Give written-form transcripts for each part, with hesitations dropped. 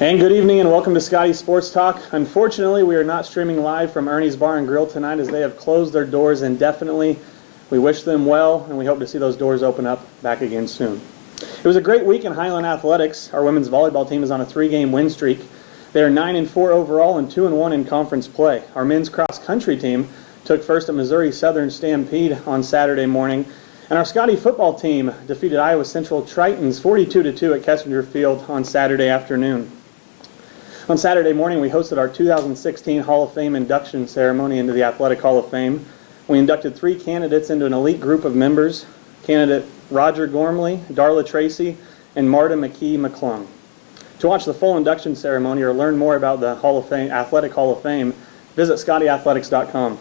And good evening and welcome to Scottie Sports Talk. Unfortunately, we are not streaming live from Ernie's Bar and Grill tonight as they have closed their doors indefinitely. We wish them well and we hope to see those doors open up back again soon. It was a great week in Highland Athletics. Our women's volleyball team is on a 3-game win streak. They are 9-4 overall and 2-1 in conference play. Our men's cross-country team took first at Missouri Southern Stampede on Saturday morning. And our Scottie football team defeated Iowa Central Tritons 42-2 at Kessinger Field on Saturday afternoon. On Saturday morning, we hosted our 2016 Hall of Fame induction ceremony into the Athletic Hall of Fame. We inducted 3 candidates into an elite group of members, candidate Roger Gormley, Darla Tracy, and Marta McKee McClung. To watch the full induction ceremony or learn more about the Hall of Fame, Athletic Hall of Fame, visit ScottieAthletics.com.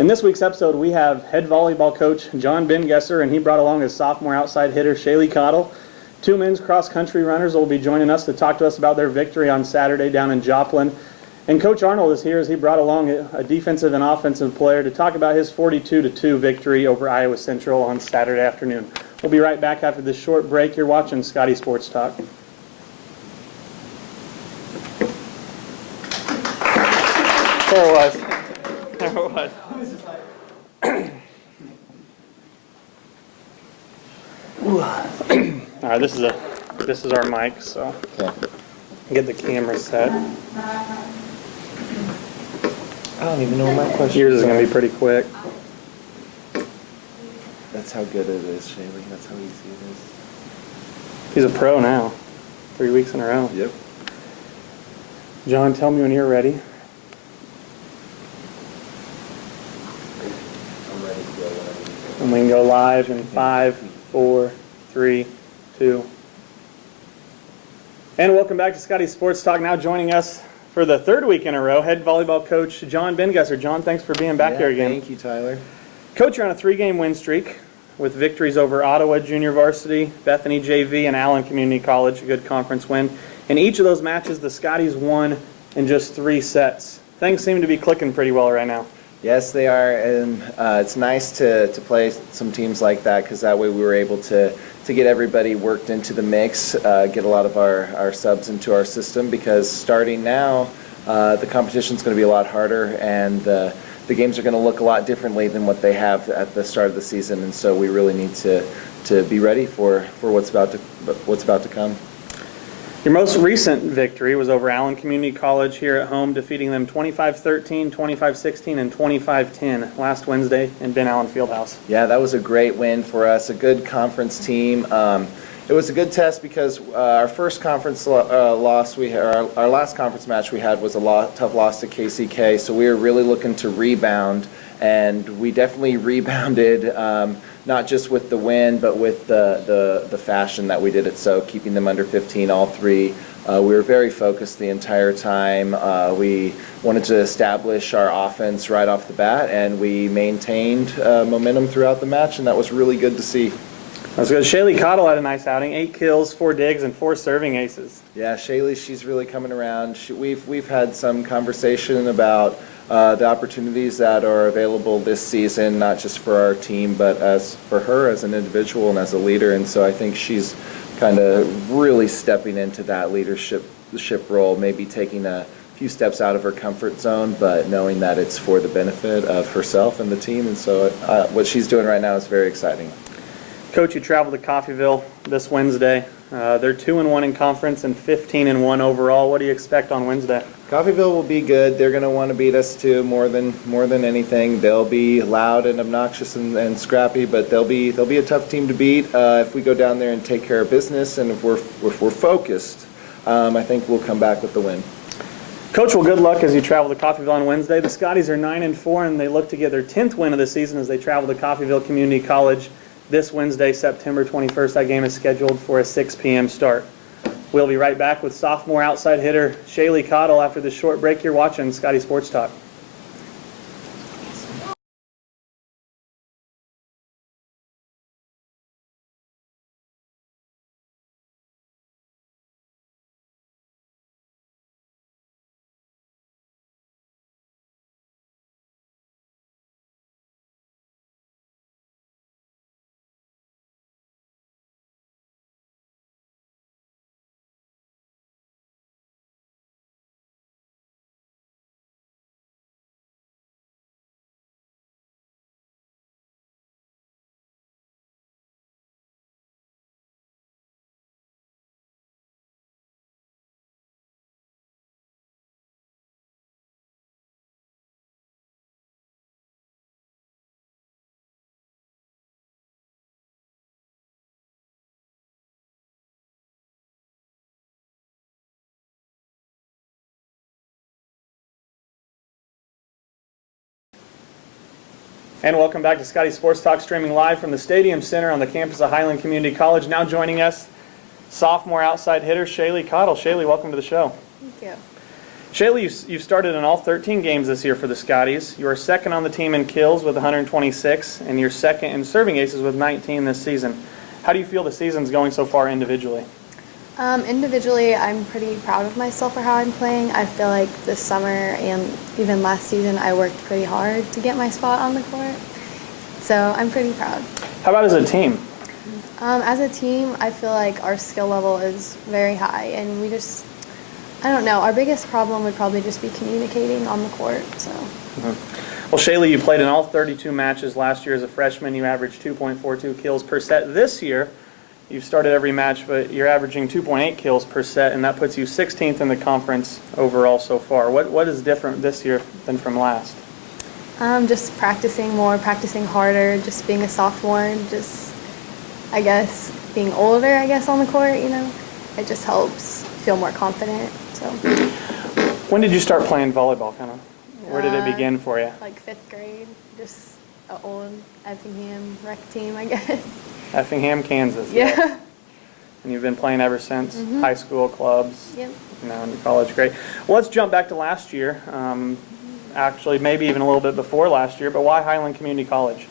In this week's episode, we have head volleyball coach John Bengesser, and he brought along his sophomore outside hitter Shaylee Cottle. 2 men's cross-country runners will be joining us to talk to us about their victory on Saturday down in Joplin. And Coach Arnold is here as he brought along a defensive and offensive player to talk about his 42-2 victory over Iowa Central on Saturday afternoon. We'll be right back after this short break. You're watching Scottie Sports Talk. There it was. There it was. All right, this is our mic, so get the camera set. I don't even know what my question is. Yours is going to be pretty quick. That's how good it is, Shaylee. That's how easy it is. He's a pro now. 3 weeks in a row. Yep. John, tell me when you're ready. I'm ready to go whenever. And we can go live in 5, 4, 3, 2. And welcome back to Scottie Sports Talk. Now joining us for the 3rd week in a row, head volleyball coach John Bengesser. John, thanks for being back here again. Thank you, Tyler. Coach, you're on a 3-game win streak with victories over Ottawa Junior Varsity, Bethany JV, and Allen Community College, a good conference win. In each of those matches, the Scotties won in just 3 sets. Things seem to be clicking pretty well right now. Yes, they are, and it's nice to play some teams like that because that way we were able to get everybody worked into the mix, get a lot of our subs into our system because starting now, the competition's going to be a lot harder and the games are going to look a lot differently than what they have at the start of the season, and so we really need to be ready for what's about to come. Your most recent victory was over Allen Community College here at home, defeating them 25-13, 25-16, and 25-10 last Wednesday in Ben Allen Fieldhouse. Yeah, that was a great win for us, a good conference team. It was a good test because our first conference loss, our last conference match we had was a tough loss to KCK, so we were really looking to rebound, and we definitely rebounded. Not just with the win, but with the fashion that we did it. So keeping them under 15, all 3. We were very focused the entire time. We wanted to establish our offense right off the bat, and we maintained momentum throughout the match, and that was really good to see. That's good. Shaylee Cottle had a nice outing, 8 kills, 4 digs, and 4 serving aces. Yeah, Shaylee, she's really coming around. We've had some conversation about the opportunities that are available this season, not just for our team, but as for her as an individual and as a leader. And so I think she's kind of really stepping into that leadership role, maybe taking a few steps out of her comfort zone, but knowing that it's for the benefit of herself and the team. And so what she's doing right now is very exciting. Coach, you traveled to Coffeyville this Wednesday. They're 2-1 in conference and 15-1 overall. What do you expect on Wednesday? Coffeyville will be good. They're going to want to beat us too, more than anything. They'll be loud and obnoxious and scrappy, but they'll be a tough team to beat if we go down there and take care of business, and if we're focused. I think we'll come back with the win. Coach, well, good luck as you travel to Coffeyville on Wednesday. The Scotties are 9-4, and they look to get their 10th win of the season as they travel to Coffeyville Community College this Wednesday, September 21st. That game is scheduled for a 6 p.m. start. We'll be right back with sophomore outside hitter Shaylee Cottle after this short break. You're watching Scottie Sports Talk. And welcome back to Scottie Sports Talk, streaming live from the Stadium Center on the campus of Highland Community College. Now joining us, sophomore outside hitter Shaylee Cottle. Shaylee, welcome to the show. Thank you. Shaylee, you've started in all 13 games this year for the Scotties. You are second on the team in kills with 126, and you're second in serving aces with 19 this season. How do you feel the season's going so far individually? Individually, I'm pretty proud of myself for how I'm playing. I feel like this summer and even last season, I worked pretty hard to get my spot on the court. So I'm pretty proud. How about as a team? As a team, I feel like our skill level is very high, and I don't know, our biggest problem would probably just be communicating on the court. So. Well, Shaylee, you played in all 32 matches last year as a freshman. You averaged 2.42 kills per set. This year, you've started every match, but you're averaging 2.8 kills per set, and that puts you 16th in the conference overall so far. What is different this year than from last? Just practicing more, practicing harder, just being a sophomore, just, I guess, being older, on the court, It just helps feel more confident, so. When did you start playing volleyball, kind of? Where did it begin for you? Like 5th grade, just an old Effingham rec team, I guess. Effingham, Kansas. Yeah. And you've been playing ever since? High school, clubs? Yep. In college, great. Well, let's jump back to last year. Actually, maybe even a little bit before last year, but why Highland Community College?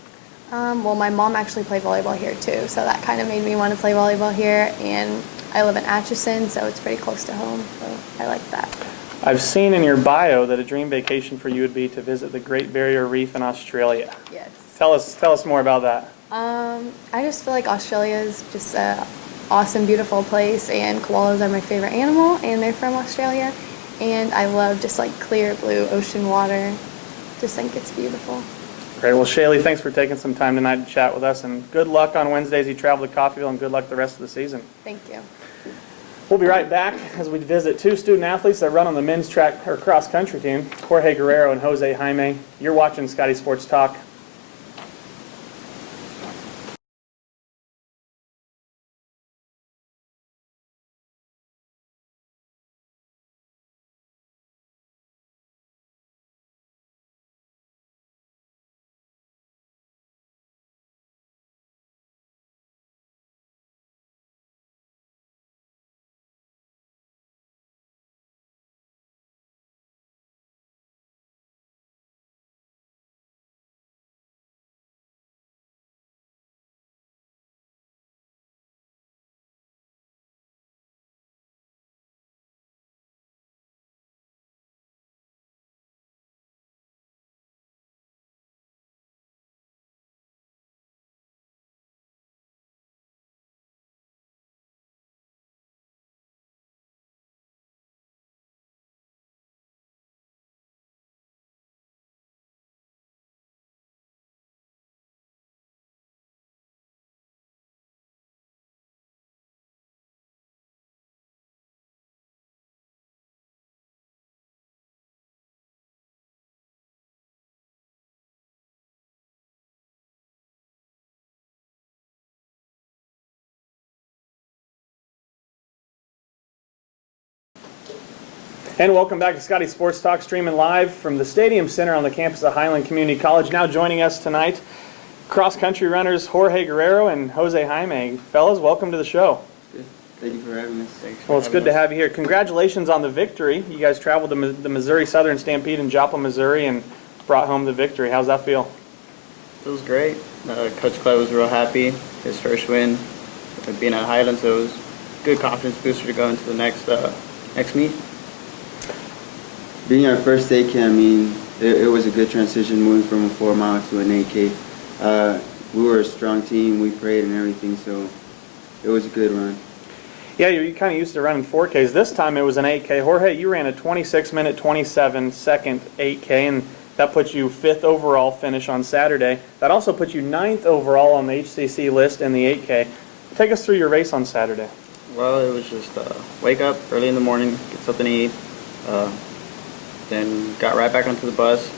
Well, my mom actually played volleyball here too, so that kind of made me want to play volleyball here, and I live in Atchison, so it's pretty close to home, so I like that. I've seen in your bio that a dream vacation for you would be to visit the Great Barrier Reef in Australia. Yes. Tell us more about that. I just feel like Australia is just an awesome, beautiful place, and koalas are my favorite animal, and they're from Australia, and I love just like clear blue ocean water. Just think it's beautiful. Great. Well, Shaylee, thanks for taking some time tonight to chat with us, and good luck on Wednesdays you travel to Coffeyville, and good luck the rest of the season. Thank you. We'll be right back as we visit two student athletes that run on the men's track or cross country team, Jorge Guerrero and Jose Jaime. You're watching Scottie Sports Talk. And welcome back to Scottie Sports Talk, streaming live from the Stadium Center on the campus of Highland Community College. Now joining us tonight, cross-country runners Jorge Guerrero and Jose Jaime. Fellas, welcome to the show. Good. Thank you for having us. Well, it's good to have you here. Congratulations on the victory. You guys traveled to the Missouri Southern Stampede in Joplin, Missouri, and brought home the victory. How's that feel? Feels great. Coach Clay was real happy. His first win, being at Highland, so it was a good confidence booster to go into the next meet. Being our first 8K, it was a good transition moving from a 4 mile to an 8K. We were a strong team. We prayed and everything, so it was a good run. Yeah, you're kind of used to running 4Ks. This time it was an 8K. Jorge, you ran a 26-minute, 27-second 8K, and that puts you 5th overall finish on Saturday. That also puts you 9th overall on the HCC list in the 8K. Take us through your race on Saturday. Well, it was just wake up early in the morning, get something to eat, then got right back onto the bus.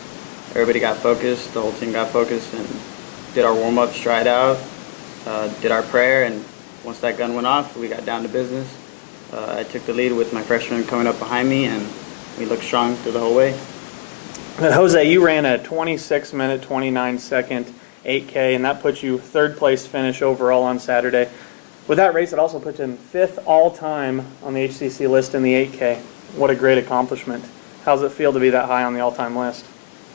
Everybody got focused, the whole team got focused, and did our warm-up, stride out, did our prayer, and once that gun went off, we got down to business. I took the lead with my freshman coming up behind me, and we looked strong through the whole way. But Jose, you ran a 26-minute, 29-second 8K, and that puts you third place finish overall on Saturday. With that race, it also puts you in fifth all-time on the HCC list in the 8K. What a great accomplishment. How does it feel to be that high on the all-time list?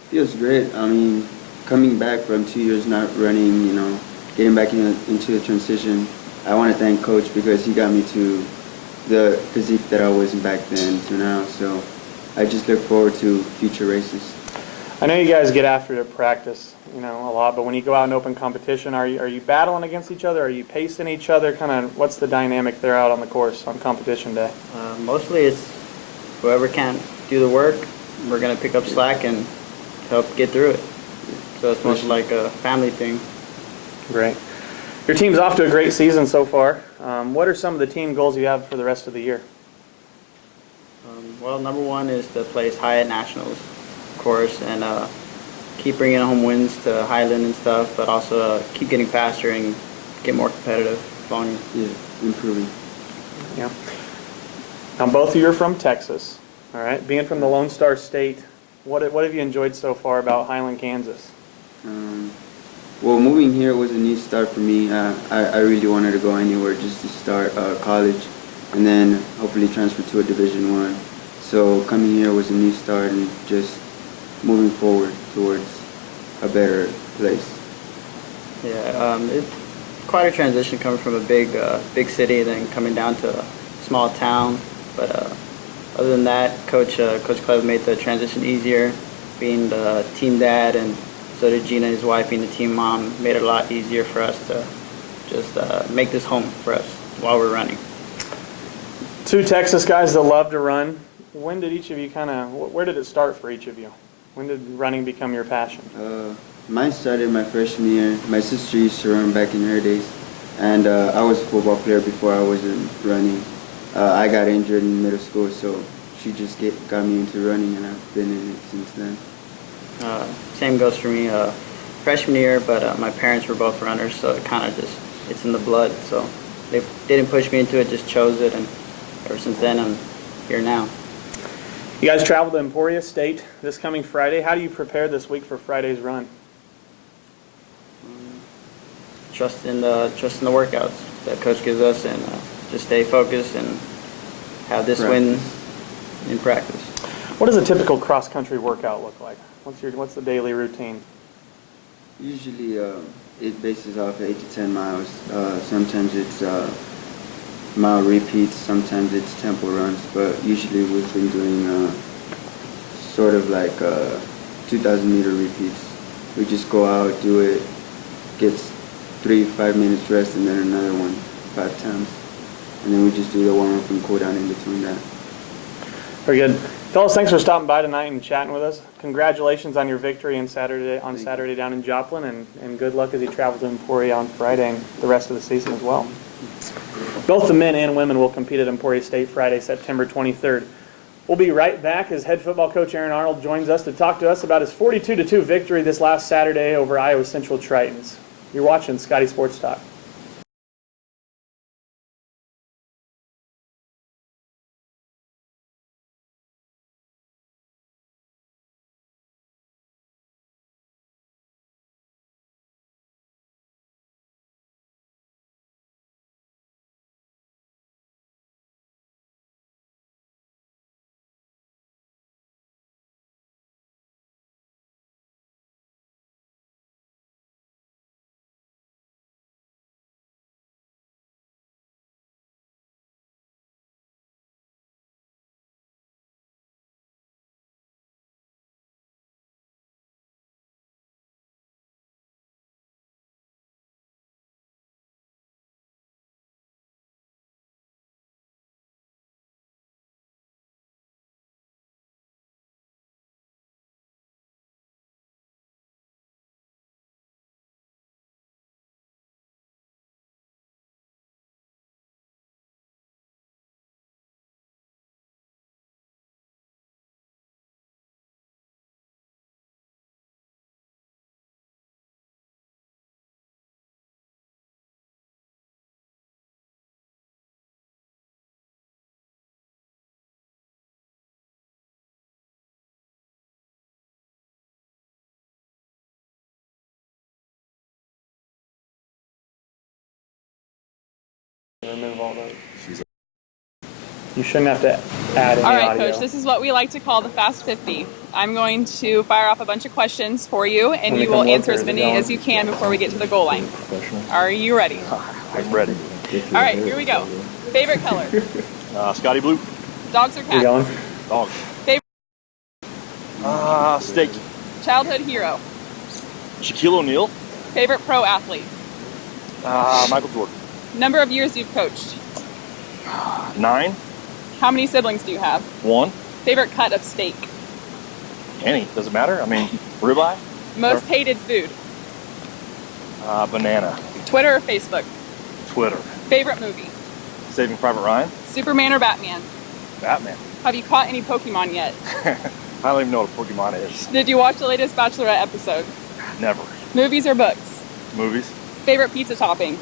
Feels great. I mean, coming back from 2 years not running, getting back into the transition, I want to thank Coach because he got me to the physique that I was in back then to now. So I just look forward to future races. I know you guys get after it at practice, a lot, but when you go out in open competition, are you battling against each other? Are you pacing each other? Kind of, what's the dynamic there out on the course on competition day? Mostly it's whoever can't do the work, we're going to pick up slack and help get through it. So it's mostly like a family thing. Great. Your team's off to a great season so far. What are some of the team goals you have for the rest of the year? Well, number one is to place high at nationals, of course, and keep bringing home wins to Highland and stuff, but also keep getting faster and get more competitive. Volume. Yeah, improving. Yeah. Now, both of you are from Texas, all right? Being from the Lone Star State, what have you enjoyed so far about Highland, Kansas? Well, moving here was a new start for me. I really wanted to go anywhere just to start college and then hopefully transfer to a Division I. So coming here was a new start and just moving forward towards a better place. Yeah, it's quite a transition coming from a big city, then coming down to a small town. But other than that, Coach Cleve made the transition easier. Being the team dad, and so did Gina, his wife, being the team mom, made it a lot easier for us to just make this home for us while we're running. Two Texas guys that love to run. When did each of you where did it start for each of you? When did running become your passion? Mine started my freshman year. My sister used to run back in her days, and I was a football player before I wasn't running. I got injured in middle school, so she just got me into running, and I've been in it since then. Same goes for me. Freshman year, but my parents were both runners, so it kind of it's in the blood. So they didn't push me into it, just chose it, and ever since then I'm here now. You guys travel to Emporia State this coming Friday. How do you prepare this week for Friday's run? Trust in the workouts that Coach gives us, and just stay focused and have this win in practice. What does a typical cross-country workout look like? What's the daily routine? Usually it bases off 8 to 10 miles. Sometimes it's mile repeats, sometimes it's tempo runs, but usually we've been doing sort of like 2,000-meter repeats. We just go out, do it, get 3-5 minutes rest, and then another one 5 times. And then we just do the warm-up and cool down in between that. Very good. Fellas, thanks for stopping by tonight and chatting with us. Congratulations on your victory on Saturday down in Joplin, and good luck as you travel to Emporia on Friday and the rest of the season as well. Both the men and women will compete at Emporia State Friday, September 23rd. We'll be right back as head football coach Aaron Arnold joins us to talk to us about his 42-2 victory this last Saturday over Iowa Central Tritons. You're watching Scottie Sports Talk. remove all those. You shouldn't have to add any All right, audio. Coach, this is what we like to call the Fast 50. I'm going to fire off a bunch of questions for you, and Wanna you will come look, answer or as is it many going? as you can before we get to the goal line. Are you ready? I'm ready. All right, here we go. Favorite color? Scotty Blue. Dogs or You cats? going? Dog. Favorite Steak. childhood hero? Shaquille O'Neal. Favorite pro athlete? Michael Jordan. Number of years you've coached? 9. How many siblings do you have? 1. Favorite cut of steak? Any. Doesn't matter. I mean, ribeye. Most hated food? Banana. Twitter or Facebook? Twitter. Favorite movie? Saving Private Ryan. Superman or Batman? Batman. Have you caught any Pokemon yet? I don't even know what a Pokemon is. Did you watch the latest Bachelorette episode? Never. Movies or books? Movies. Favorite pizza topping?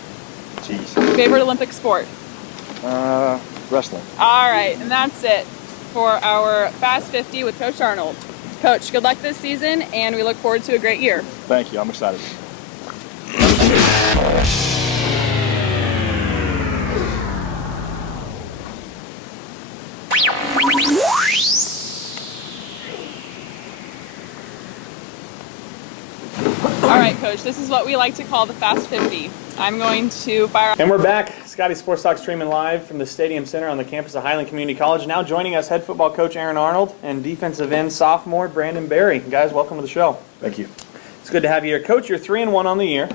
Cheese. Favorite Olympic sport? Wrestling. All right, and that's it for our Fast 50 with Coach Arnold. Coach, good luck this season, and we look forward to a great year. Thank you. I'm excited. All right, Coach, this is what we like to call the Fast 50. I'm going to fire. And we're back. Scottie Sports Talk streaming live from the Stadium Center on the campus of Highland Community College. Now joining us, head football coach Aaron Arnold and defensive end sophomore Brandon Berry. Guys, welcome to the show. Thank you. It's good to have you here. Coach, you're 3-1 on the year.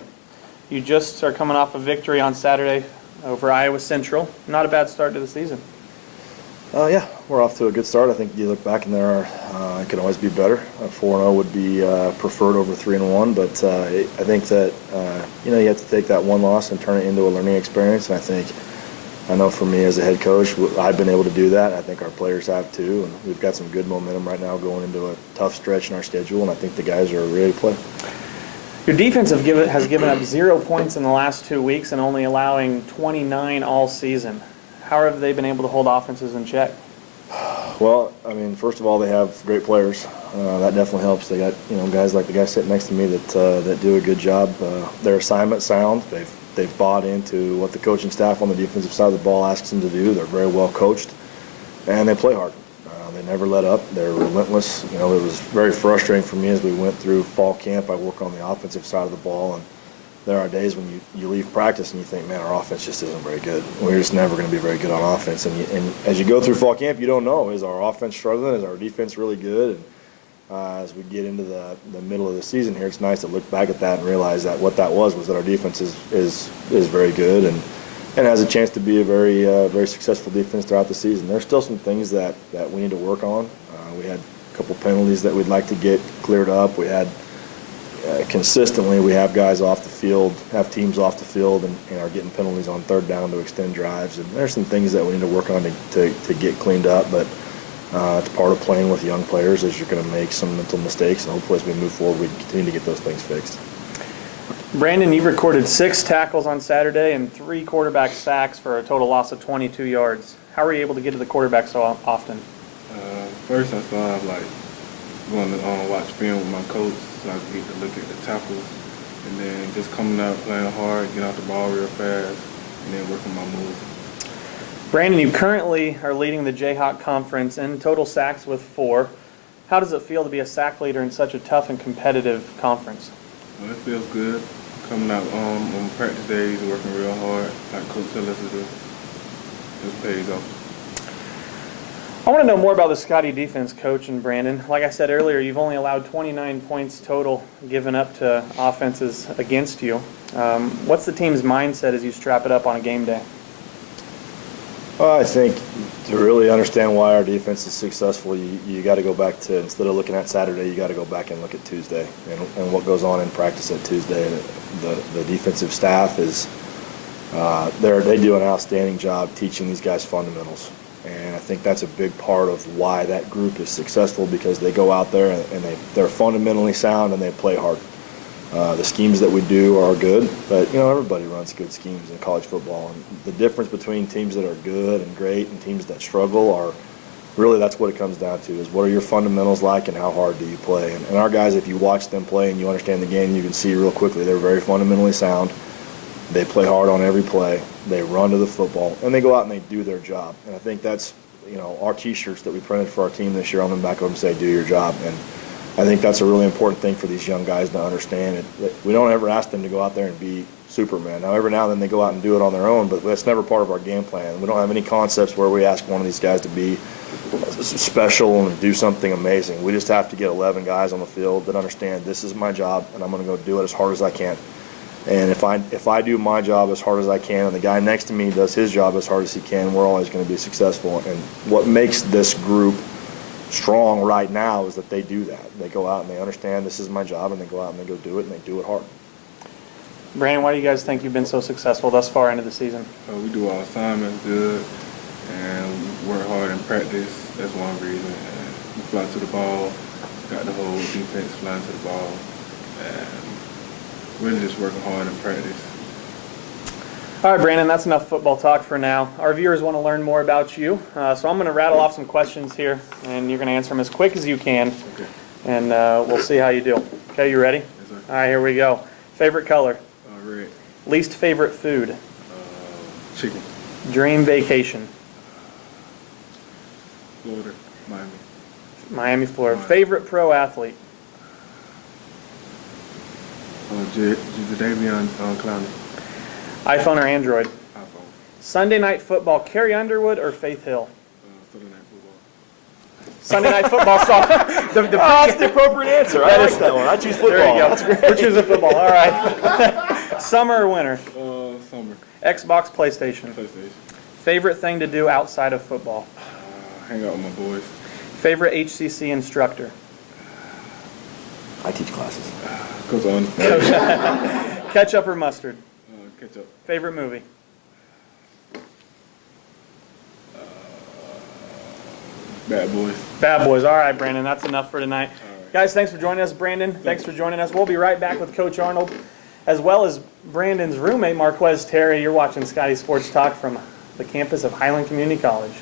You just are coming off a victory on Saturday over Iowa Central. Not a bad start to the season. Yeah, we're off to a good start. I think you look back and it can always be better. 4-0 would be preferred over 3-1, but I think that you have to take that one loss and turn it into a learning experience. And I know for me as a head coach, I've been able to do that. I think our players have too, and we've got some good momentum right now going into a tough stretch in our schedule. And I think the guys are ready to play. Your defense has given up 0 points in the last 2 weeks and only allowing 29 all season. How have they been able to hold offenses in check? Well, I mean, first of all, they have great players. That definitely helps. They got guys like the guy sitting next to me that do a good job. Their assignment sound. They've bought into what the coaching staff on the defensive side of the ball asks them to do. They're very well coached, and they play hard. They never let up. They're relentless. It was very frustrating for me as we went through fall camp. I work on the offensive side of the ball, and there are days when you leave practice and you think, man, our offense just isn't very good. We're just never going to be very good on offense. And as you go through fall camp, you don't know, is our offense struggling? Is our defense really good? And as we get into the middle of the season here, it's nice to look back at that and realize that what that was that our defense is very good and has a chance to be a very successful defense throughout the season. There's still some things that we need to work on. We had a couple penalties that we'd like to get cleared up. We had consistently we have guys off the field, have teams off the field, and are getting penalties on third down to extend drives. And there's some things that we need to work on to get cleaned up. But it's part of playing with young players is you're going to make some mental mistakes, and hopefully as we move forward, we continue to get those things fixed. Brandon, you recorded 6 tackles on Saturday and 3 quarterback sacks for a total loss of 22 yards. How were you able to get to the quarterback so often? First, I started going to watch film with my coach so I could get to look at the tackles, and then just coming out playing hard, getting out the ball real fast, and then working my moves. Brandon, you currently are leading the Jayhawk Conference in total sacks with 4. How does it feel to be a sack leader in such a tough and competitive conference? Well, it feels good. Coming out on practice days, working real hard, like Coach tells us to do. It pays off. I want to know more about the Scottie defense, Coach and Brandon. Like I said earlier, you've only allowed 29 points total given up to offenses against you. What's the team's mindset as you strap it up on a game day? Well, I think to really understand why our defense is successful, you got to go back to, instead of looking at Saturday, you got to go back and look at Tuesday and what goes on in practice at Tuesday. And the defensive staff is they do an outstanding job teaching these guys fundamentals. And I think that's a big part of why that group is successful, because they go out there and they're fundamentally sound and they play hard. The schemes that we do are good, but everybody runs good schemes in college football. And the difference between teams that are good and great and teams that struggle are really, that's what it comes down to, is what are your fundamentals like and how hard do you play. And our guys, if you watch them play and you understand the game, you can see real quickly they're very fundamentally sound. They play hard on every play. They run to the football, and they go out and they do their job. And I think that's, our T-shirts that we printed for our team this year, on the back of them say, do your job. And I think that's a really important thing for these young guys to understand. We don't ever ask them to go out there and be Superman. Now, every now and then they go out and do it on their own, but that's never part of our game plan. We don't have any concepts where we ask one of these guys to be special and do something amazing. We just have to get 11 guys on the field that understand this is my job, and I'm going to go do it as hard as I can. And if I do my job as hard as I can, and the guy next to me does his job as hard as he can, we're always going to be successful. And what makes this group strong right now is that they do that. They go out and they understand this is my job, and they go out and they go do it, and they do it hard. Brandon, why do you guys think you've been so successful thus far into the season? We do our assignments good, and work hard in practice. That's one reason. And we fly to the ball, got the whole defense flying to the ball, and really just working hard in practice. All right, Brandon, that's enough football talk for now. Our viewers want to learn more about you, so I'm going to rattle off some questions here, and you're going to answer them as quick as you can, Okay. and we'll see how you do. Okay, you ready? Yes, sir. All right, here we go. Favorite color? Red. Least favorite food? Chicken. Dream vacation? Florida. Miami. Miami, Florida. Miami. Favorite pro athlete? Jadavion Clowney. iPhone or Android? iPhone. Sunday night football, Carrie Underwood or Faith Hill? Sunday night Sunday football. night football. That's the appropriate answer. I like that one. I choose football. There you go. That's great. We're choosing football. All right. Summer or winter? Summer. Xbox, PlayStation. PlayStation. Favorite thing to do outside of football? Hang out with my boys. Favorite HCC instructor? I teach classes. Coach on. Ketchup or mustard? Ketchup. Favorite movie? Bad boys. Bad Boys. All right, Brandon, that's enough for tonight. Guys, thanks for joining us, Brandon. Thanks for joining us. We'll be right back with Coach Arnold, as well as Brandon's roommate, Marquez Terry. You're watching Scottie Sports Talk from the campus of Highland Community College.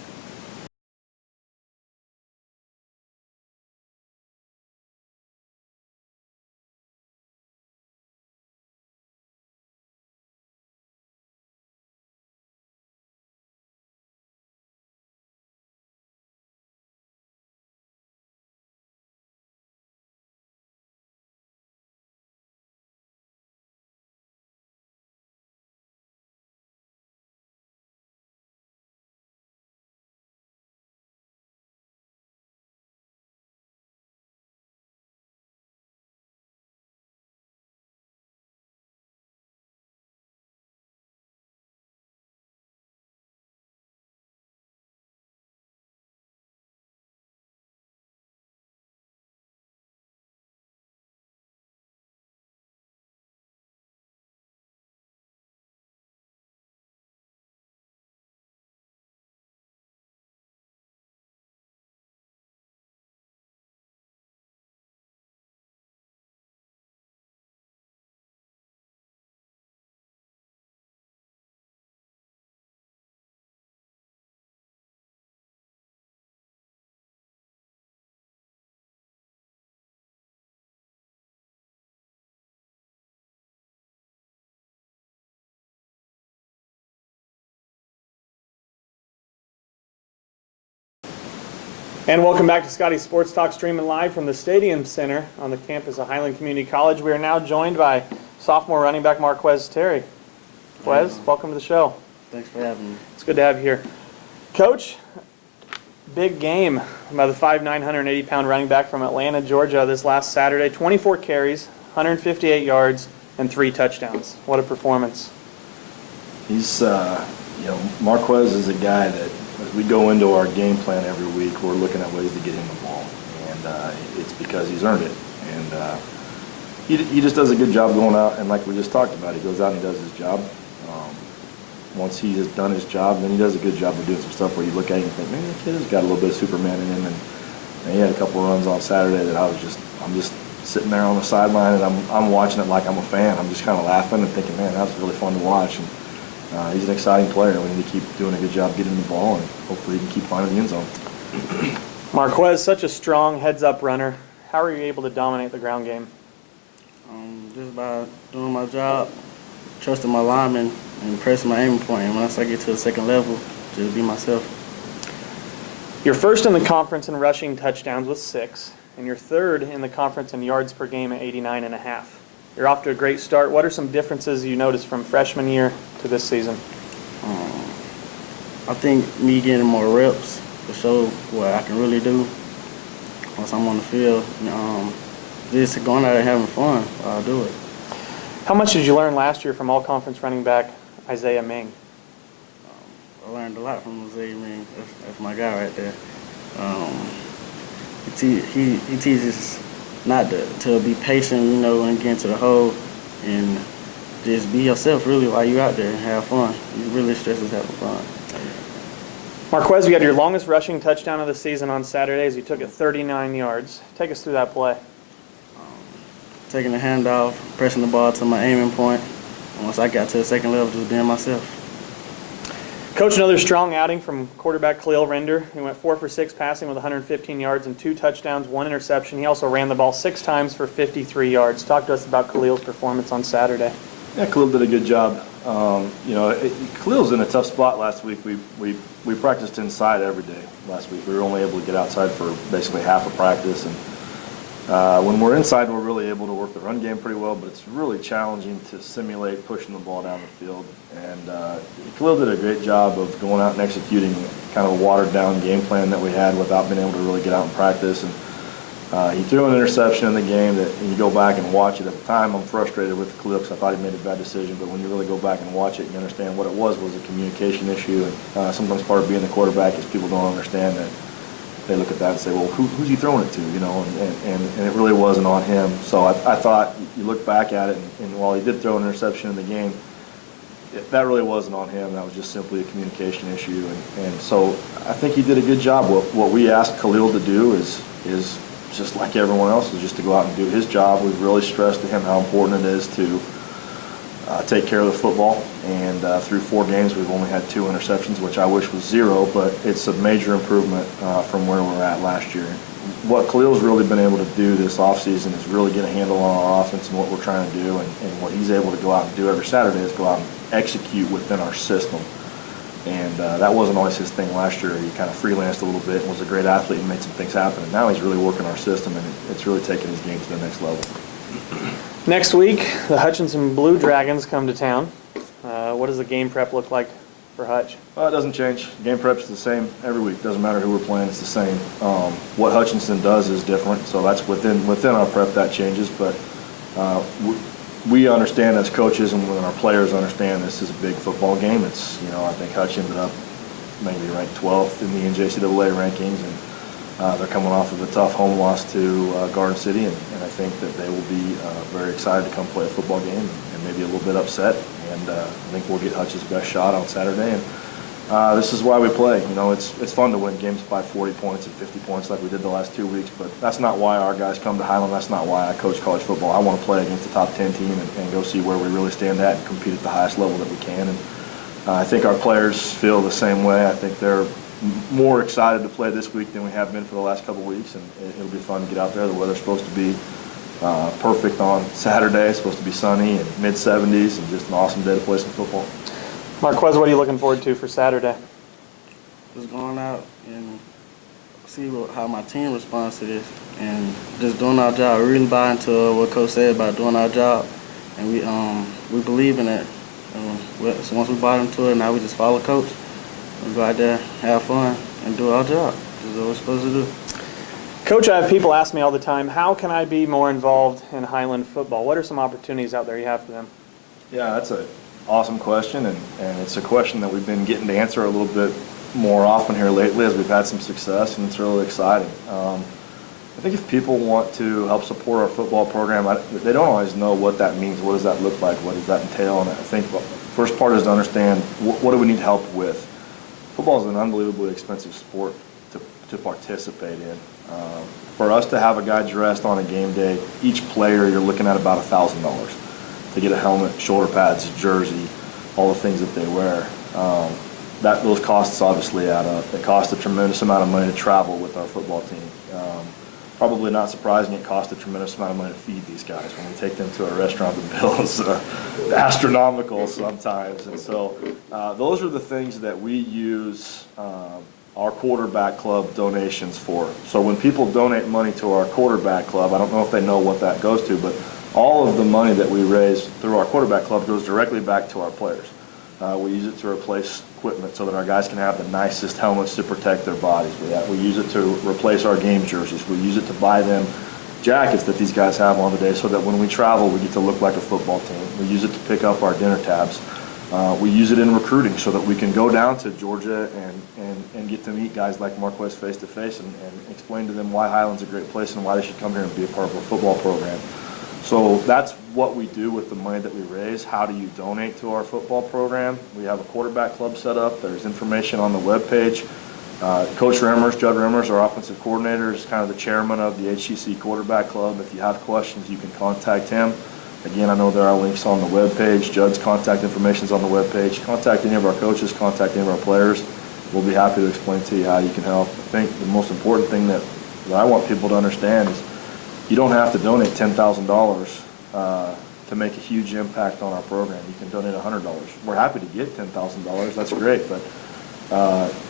And welcome back to Scottie Sports Talk, streaming live from the Stadium Center on the campus of Highland Community College. We are now joined by sophomore running back Marquez Terry. Marquez, welcome to the show. Thanks for having me. It's good to have you here. Coach, big game by the 5'9", 180-pound running back from Atlanta, Georgia this last Saturday. 24 carries, 158 yards, and 3 touchdowns. What a performance. He's, Marquez is a guy that, as we go into our game plan every week, we're looking at ways to get him the ball. And it's because he's earned it. And he just does a good job going out, and like we just talked about, he goes out and he does his job. Once he has done his job, then he does a good job of doing some stuff where you look at him and think, man, that kid has got a little bit of Superman in him. And he had a couple of runs on Saturday that I'm just sitting there on the sideline, and I'm watching it like I'm a fan. I'm just kind of laughing and thinking, man, that was really fun to watch. And he's an exciting player. We need to keep doing a good job getting the ball, and hopefully he can keep finding the end zone. Marquez, such a strong heads-up runner. How are you able to dominate the ground game? Just by doing my job, trusting my linemen and pressing my aiming point. And once I get to the second level, just be myself. You're first in the conference in rushing touchdowns with 6, and you're third in the conference in yards per game at 89.5. You're off to a great start. What are some differences you noticed from freshman year to this season? I think me getting more reps to show what I can really do once I'm on the field. Just going out and having fun, I'll do it. How much did you learn last year from all-conference running back Isaiah Ming? I learned a lot from Jose. That's my guy right there. He teaches not to be patient, when you get into the hole, and just be yourself really while you're out there and have fun. He really stresses having fun. Marquez, you had your longest rushing touchdown of the season on Saturdays. You took it 39 yards. Take us through that play. Taking the handoff, pressing the ball to my aiming point. And once I got to the second level, just being myself. Coach, another strong outing from quarterback Khalil Render. He went 4 for 6 passing with 115 yards and 2 touchdowns, 1 interception. He also ran the ball 6 times for 53 yards. Talk to us about Khalil's performance on Saturday. Yeah, Khalil did a good job. Khalil's in a tough spot last week. We practiced inside every day last week. We were only able to get outside for basically half of practice. And when we're inside, we're really able to work the run game pretty well, but it's really challenging to simulate pushing the ball down the field. And Khalil did a great job of going out and executing kind of a watered-down game plan that we had without being able to really get out and practice. And he threw an interception in the game that, when you go back and watch it, at the time I'm frustrated with Khalil because I thought he made a bad decision, but when you really go back and watch it, you understand what it was a communication issue. And sometimes part of being the quarterback is people don't understand that. They look at that and say, well, who's he throwing it to, and it really wasn't on him. So I thought you look back at it, and while he did throw an interception in the game, that really wasn't on him. That was just simply a communication issue. And so I think he did a good job. What we asked Khalil to do is just like everyone else, is just to go out and do his job. We've really stressed to him how important it is to take care of the football. And through 4 games, we've only had 2 interceptions, which I wish was 0, but it's a major improvement from where we were at last year. What Khalil's really been able to do this offseason is really get a handle on our offense and what we're trying to do. And what he's able to go out and do every Saturday is go out and execute within our system. And that wasn't always his thing last year. He kind of freelanced a little bit and was a great athlete and made some things happen. And now he's really working our system, and it's really taking his game to the next level. Next week, the Hutchinson Blue Dragons come to town. What does the game prep look like for Hutch? Well, it doesn't change. Game prep's the same every week. Doesn't matter who we're playing, it's the same. What Hutchinson does is different, so that's within our prep that changes. But we understand as coaches, and when our players understand this is a big football game. It's, I think Hutch ended up maybe ranked 12th in the NJCAA rankings, and they're coming off of a tough home loss to Garden City, and I think that they will be very excited to come play a football game and maybe a little bit upset. And I think we'll get Hutch's best shot on Saturday. And this is why we play. It's fun to win games by 40 points and 50 points like we did the last 2 weeks, but that's not why our guys come to Highland. That's not why I coach college football. I want to play against the top 10 team and go see where we really stand at and compete at the highest level that we can. And I think our players feel the same way. I think they're more excited to play this week than we have been for the last couple of weeks, and it'll be fun to get out there. The weather's supposed to be perfect on Saturday. It's supposed to be sunny and mid-70s, and just an awesome day to play some football. Marquez, what are you looking forward to for Saturday? Just going out and see how my team responds to this, and just doing our job. We really buy into what Coach said about doing our job, and we believe in it. So once we bought into it, now we just follow Coach. We go out there, have fun, and do our job. This is what we're supposed to do. Coach, I have people ask me all the time, how can I be more involved in Highland football? What are some opportunities out there you have for them? Yeah, that's an awesome question, and it's a question that we've been getting to answer a little bit more often here lately as we've had some success, and it's really exciting. I think if people want to help support our football program, they don't always know what that means. What does that look like? What does that entail? And I think the first part is to understand what do we need help with. Football is an unbelievably expensive sport to participate in. For us to have a guy dressed on a game day, each player you're looking at about $1,000 to get a helmet, shoulder pads, jersey, all the things that they wear. Those costs obviously add up. It costs a tremendous amount of money to travel with our football team. probably not surprising, it costs a tremendous amount of money to feed these guys. When we take them to a restaurant, the bill is astronomical sometimes. And so those are the things that we use our quarterback club donations for. So when people donate money to our quarterback club, I don't know if they know what that goes to, but all of the money that we raise through our quarterback club goes directly back to our players. We use it to replace equipment so that our guys can have the nicest helmets to protect their bodies. We use it to replace our game jerseys. We use it to buy them jackets that these guys have on today so that when we travel, we get to look like a football team. We use it to pick up our dinner tabs. We use it in recruiting so that we can go down to Georgia and get to meet guys like Marquez face-to-face and explain to them why Highland's a great place and why they should come here and be a part of a football program. So that's what we do with the money that we raise. How do you donate to our football program? We have a quarterback club set up. There's information on the webpage. Coach Remmers, Judd Remmers, our offensive coordinator, is kind of the chairman of the HCC Quarterback Club. If you have questions, you can contact him. Again, I know there are links on the webpage. Judd's contact information is on the webpage. Contact any of our coaches, contact any of our players. We'll be happy to explain to you how you can help. I think the most important thing that I want people to understand is you don't have to donate $10,000 to make a huge impact on our program. You can donate $100. We're happy to get $10,000. That's great. But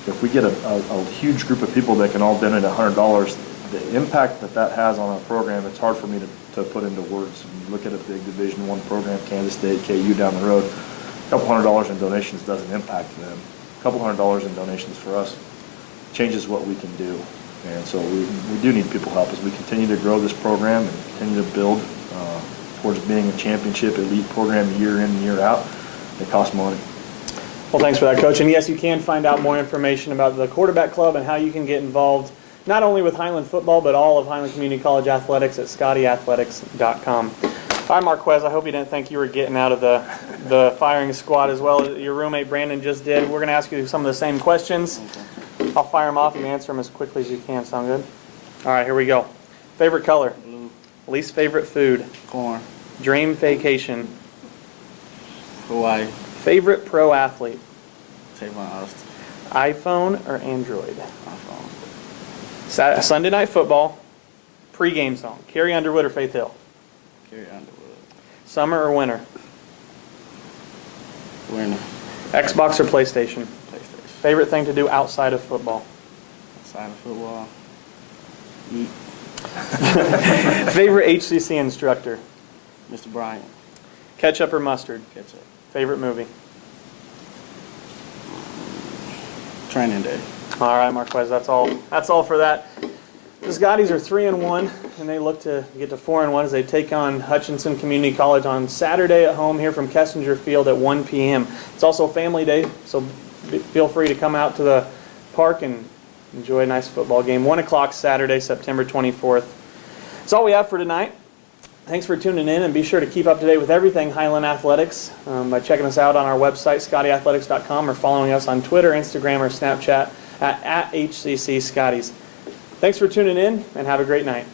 if we get a huge group of people that can all donate $100, the impact that has on our program, it's hard for me to put into words. When you look at a big Division I program, Kansas State, KU down the road, a couple $100 in donations doesn't impact them. A couple $100 in donations for us changes what we can do. And so we do need people's help as we continue to grow this program and continue to build towards being a championship elite program year in and year out. It costs money. Well, thanks for that, Coach. And yes, you can find out more information about the quarterback club and how you can get involved, not only with Highland football, but all of Highland Community College athletics at scottieathletics.com. Hi, Marquez. I hope you didn't think you were getting out of the firing squad as well as your roommate Brandon just did. We're going to ask you some of the same questions. I'll fire them off. You answer them as quickly as you can. Sound good? All right, here we go. Favorite color? Blue. Least favorite food? Corn. Dream vacation? Hawaii. Favorite pro athlete? Tavon Austin. iPhone or Android? iPhone. Sunday night football, pregame song. Carrie Underwood or Faith Hill? Carrie Underwood. Summer or winter? Winner. Xbox or PlayStation? PlayStation. Favorite thing to do outside of football? Outside of football. Eat. Favorite HCC instructor? Mr. Bryant. Ketchup or mustard? Ketchup. Favorite movie? Training Day. All right, Marquez, that's all for that. The Scotties are 3-1, and they look to get to 4-1 as they take on Hutchinson Community College on Saturday at home here from Kessinger Field at 1 p.m. It's also Family Day, so feel free to come out to the park and enjoy a nice football game. 1 o'clock Saturday, September 24th. That's all we have for tonight. Thanks for tuning in, and be sure to keep up to date with everything Highland Athletics by checking us out on our website, scottieathletics.com, or following us on Twitter, Instagram, or Snapchat at HCC Scotties. Thanks for tuning in, and have a great night.